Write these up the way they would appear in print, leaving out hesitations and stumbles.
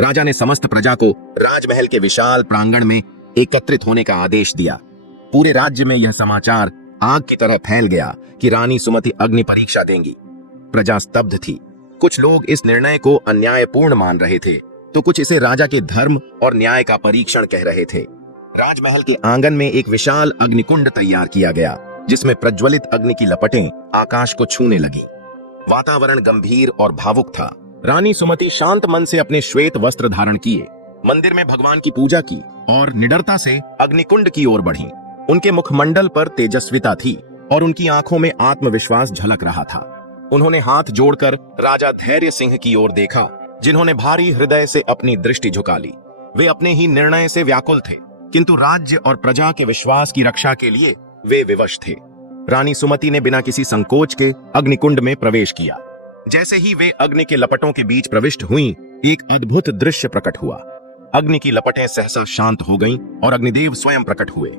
राजा ने समस्त प्रजा को राजमहल के विशाल प्रांगण में एकत्रित होने का आदेश दिया। पूरे राज्य में यह समाचार आग की तरह फैल गया कि रानी सुमति अग्नि परीक्षा देंगी। प्रजा स्तब्ध थी। कुछ लोग इस निर्णय को अन्यायपूर्ण मान रहे थे, तो कुछ इसे राजा के धर्म और न्याय का परीक्षण कह रहे थे। राजमहल के आंगन में एक विशाल अग्निकुंड तैयार किया गया, जिसमें प्रज्वलित अग्नि की लपटें आकाश को छूने लगी। वातावरण गंभीर और भावुक था। रानी सुमति शांत मन से अपने श्वेत वस्त्र धारण किए, मंदिर में भगवान की पूजा की और निडरता से अग्निकुंड की ओर बढ़ी। उनके मुखमंडल पर तेजस्विता थी और उनकी आंखों में आत्मविश्वास झलक रहा था। उन्होंने हाथ जोड़कर राजा धैर्य सिंह की ओर देखा, जिन्होंने भारी हृदय से अपनी दृष्टि झुका ली। वे अपने ही निर्णय से व्याकुल थे, किंतु राज्य और प्रजा के विश्वास की रक्षा के लिए वे विवश थे। रानी सुमति ने बिना किसी संकोच के अग्निकुंड में प्रवेश किया। जैसे ही वे अग्नि के लपटों के बीच प्रविष्ट हुईं, एक अद्भुत दृश्य प्रकट हुआ। अग्नि की लपटें सहसा शांत हो गईं और अग्निदेव स्वयं प्रकट हुए।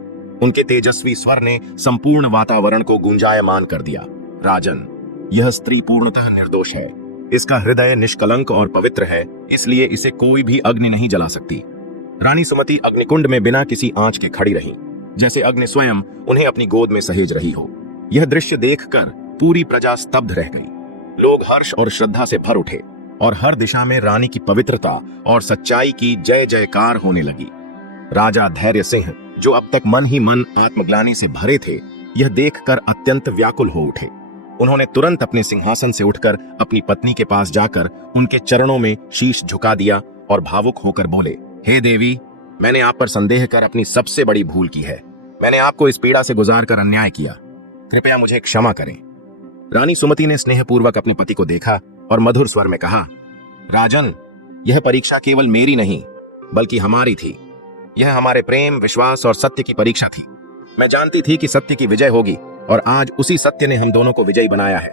उनके तेजस्वी स्वर ने संपूर्ण वातावरण को गुंजायमान कर दिया। राजन, यह स्त्री पूर्णतः निर्दोष है। इसका हृदय निष्कलंक और पवित्र है, इसलिए इसे कोई भी अग्नि नहीं जला सकती। रानी सुमति अग्निकुंड में बिना किसी आंच के खड़ी रहीं, जैसे अग्नि स्वयं उन्हें अपनी गोद में सहेज रही हो। यह दृश्य देखकर पूरी प्रजा स्तब्ध रह गई। लोग हर्ष और श्रद्धा से भर उठे और हर दिशा में रानी की पवित्रता और सच्चाई की जय जयकार होने लगी। राजा धैर्य सिंह, जो अब तक मन ही मन आत्मग्लानि से भरे थे, यह देखकर अत्यंत व्याकुल हो उठे। उन्होंने तुरंत अपने सिंहासन से उठकर अपनी पत्नी के पास जाकर उनके चरणों में शीश झुका दिया और भावुक होकर बोले, हे देवी, मैंने आप पर संदेह कर अपनी सबसे बड़ी भूल की है। मैंने आपको इस पीड़ा से गुजार कर अन्याय किया। कृपया मुझे क्षमा करें। रानी सुमति ने स्नेहपूर्वक अपने पति को देखा और मधुर स्वर में कहा, राजन, यह परीक्षा केवल मेरी नहीं बल्कि हमारी थी। यह हमारे प्रेम, विश्वास और सत्य की परीक्षा थी। मैं जानती थी कि सत्य की विजय होगी और आज उसी सत्य ने हम दोनों को विजयी बनाया है।